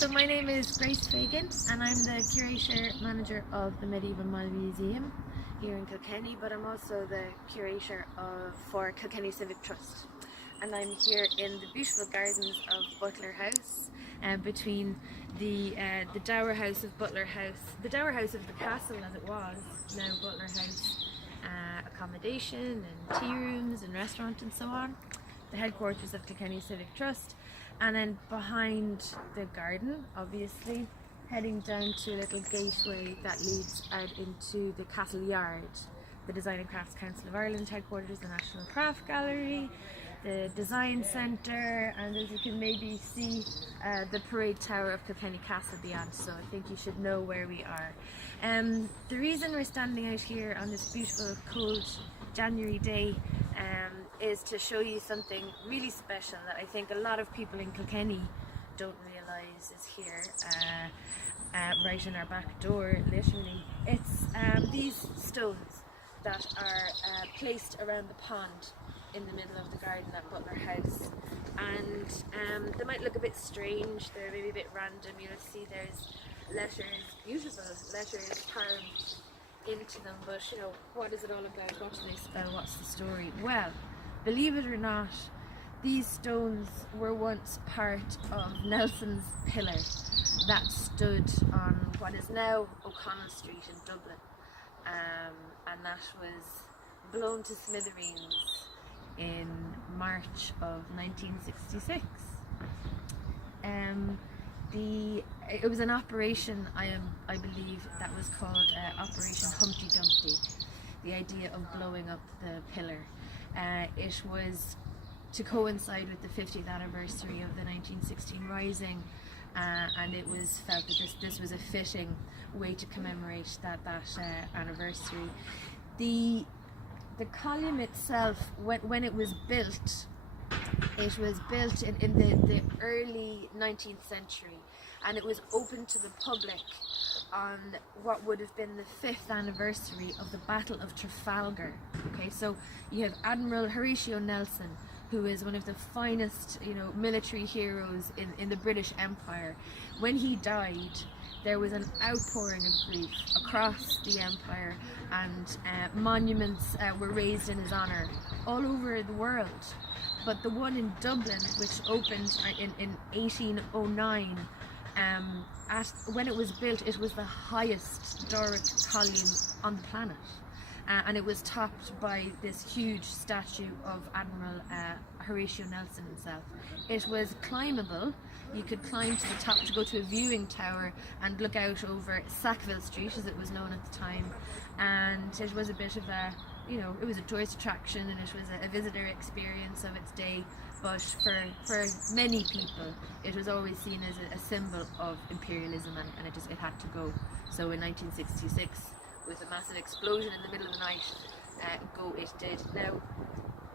So my name is Grace Fegan and I'm the Curator Manager of the Medieval Mile Museum here in Kilkenny, but I'm also the Curator for Kilkenny Civic Trust. And I'm here in the beautiful gardens of Butler House, between the Dower House of Butler House, the Dower House of the castle as it was, now Butler House, accommodation and tea rooms and restaurant and so on, the headquarters of Kilkenny Civic Trust. And then behind the garden, obviously, heading down to a little gateway that leads out into the Castle Yard, the Design and Crafts Council of Ireland headquarters, the National Craft Gallery, the Design Centre, and as you can maybe see, the Parade Tower of Kilkenny Castle beyond, so I think you should know where we are. The reason we're standing out here on this beautiful cold January day is to show you something really special that I think a lot of people in Kilkenny don't realise is here, right in our back door, literally. It's these stones that are placed around the pond in the middle of the garden at Butler House, and they might look a bit strange, they're maybe a bit random. You'll see there's letters, beautiful letters carved into them, but you know, what is it all about? What do they spell? What's the story? Well, believe it or not, these stones were once part of Nelson's pillar that stood on what is now O'Connell Street in Dublin, and that was blown to smithereens in March of 1966. It was an operation, I believe, that was called Operation Humpty Dumpty, the idea of blowing up the pillar. It was to coincide with the 50th anniversary of the 1916 Rising, and it was felt that this was a fitting way to commemorate that anniversary. The column itself, when it was built in the early 19th century, and it was open to the public on what would have been the 5th anniversary of the Battle of Trafalgar. Okay, so you have Admiral Horatio Nelson, who is one of the finest, military heroes in the British Empire. When he died, there was an outpouring of grief across the empire, and monuments were raised in his honour all over the world. But the one in Dublin, which opened in 1809, when it was built, it was the highest Doric column on the planet, and it was topped by this huge statue of Admiral Horatio Nelson himself. It was climbable. You could climb to the top to go to a viewing tower and look out over Sackville Street, as it was known at the time, and it was a bit of a, it was a tourist attraction, and it was a visitor experience of its day. But for many people, it was always seen as a symbol of imperialism, and it had to go. So in 1966, with a massive explosion in the middle of the night, go it did. Now,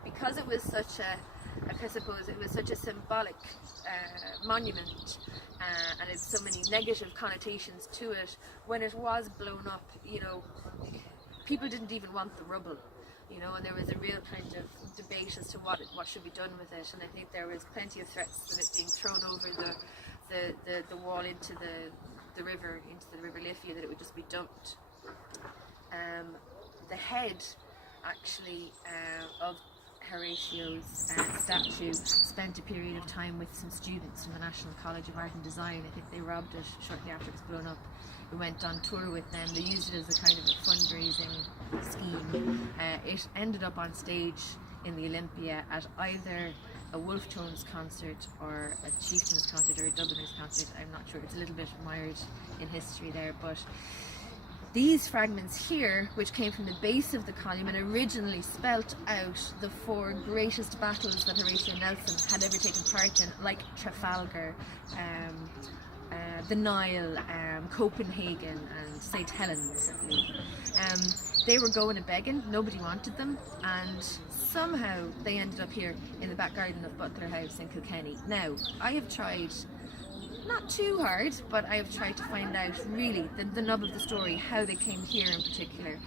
because it was such a symbolic monument, and it's so many negative connotations to it, when it was blown up, people didn't even want the rubble. And there was a real kind of debate as to what should be done with it, and I think there was plenty of threats of it being thrown over the wall into the river Liffey, that it would just be dumped. The head, actually, of Horatio's statue spent a period of time with some students from the National College of Art and Design. I think they robbed it shortly after it was blown up. We went on tour with them. They used it as a kind of a fundraising scheme. It ended up on stage in the Olympia at either a Wolf Tones concert or a Chieftains concert or a Dubliners concert. I'm not sure. It's a little bit mired in history there, but these fragments here, which came from the base of the column and originally spelt out the 4 greatest battles that Horatio Nelson had ever taken part in, like Trafalgar, the Nile, Copenhagen, and St. Helens, I believe. They were going a begging, nobody wanted them, and somehow they ended up here in the back garden of Butler House in Kilkenny. Now, I have tried, not too hard, but I have tried to find out really the nub of the story, how they came here in particular.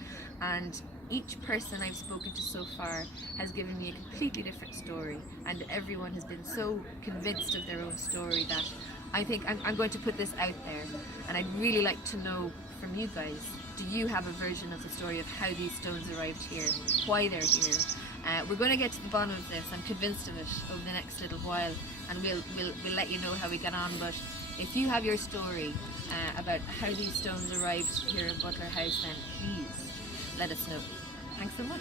And each person I've spoken to so far has given me a completely different story, and everyone has been so convinced of their own story that I think I'm going to put this out there, and I'd really like to know from you guys, do you have a version of the story of how these stones arrived here, why they're here? We're going to get to the bottom of this, I'm convinced of it, over the next little while, and we'll let you know how we get on. But if you have your story about how these stones arrived here in Butler House, then please let us know. Thanks so much.